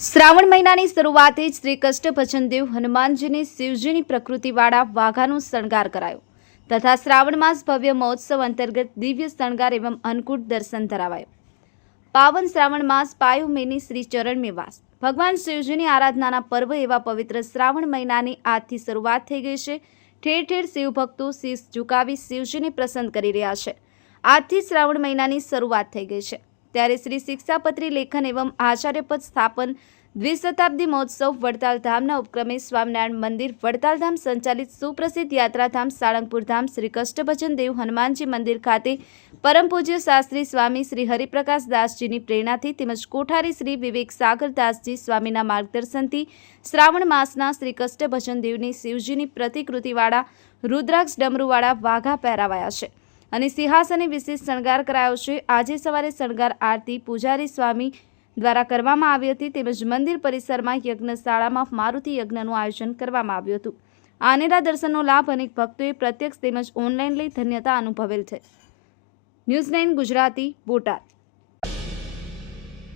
શ્રાવણ મહિનાની શરૂઆતે જ શ્રી કષ્ટ ભજનદેવ હનુમાનજીની શિવજીની પ્રકૃતિવાળા વાઘાનો શણગાર કરાયો. તથા શ્રાવણ માસ ભવ્ય મહોત્સવ અંતર્ગત દિવ્ય શણગાર એવં અન્નકૂટ દર્શન ધરાવાયો. પાવન શ્રાવણ માસ પાયુ મેની શ્રી ચરણ મેવાસ. ભગવાન શિવજીની આરાધનાના પર્વ એવા પવિત્ર શ્રાવણ મહિનાની આજથી શરૂઆત થઈ ગઈ છે. ઠેર ઠેર શિવભક્તો શીશ ઝુકાવી શિવજીને પ્રસન્ન કરી રહ્યા છે. આજથી શ્રાવણ મહિનાની શરૂઆત થઈ ગઈ છે. ત્યારે શ્રી શિક્ષાપત્રી લેખન એવં આચાર્યપદ સ્થાપન દ્વિશતાબ્દી મહોત્સવ વડતાલ ધામના ઉપક્રમે સ્વામિનારાયણ મંદિર વડતાલ ધામ સંચાલિત સુપ્રસિદ્ધ યાત્રાધામ સાળંગપુર ધામ શ્રી કષ્ટભજન દેવ હનુમાનજી મંદિર ખાતે પરમ પૂજ્ય શાસ્ત્રી સ્વામી શ્રી હરિપ્રકાશ દાસજીની પ્રેરણાથી તેમજ કોઠારી શ્રી વિવેક સાગર દાસજી સ્વામીના માર્ગદર્શનથી શ્રાવણ માસના શ્રી કષ્ટભજન દેવની શિવજીની પ્રતિકૃતિવાળા રુદ્રાક્ષ ડમરૂવાળા વાઘા પહેરાવાયા છે. અને સિંહાસને વિશેષ શણગાર કરાયો છે. આજે સવારે શણગાર આરતી પૂજારી સ્વામી દ્વારા કરવામાં આવી હતી. તેમજ મંદિર પરિસરમાં યજ્ઞશાળામાં મારુતિ યજ્ઞનું આયોજન કરવામાં આવ્યું હતું. આનેરા દર્શનનો લાભ અનેક ભક્તોએ પ્રત્યક્ષ તેમજ ઓનલાઈન લઈ ધન્યતા અનુભવેલ છે. News nine Gujarati Botad.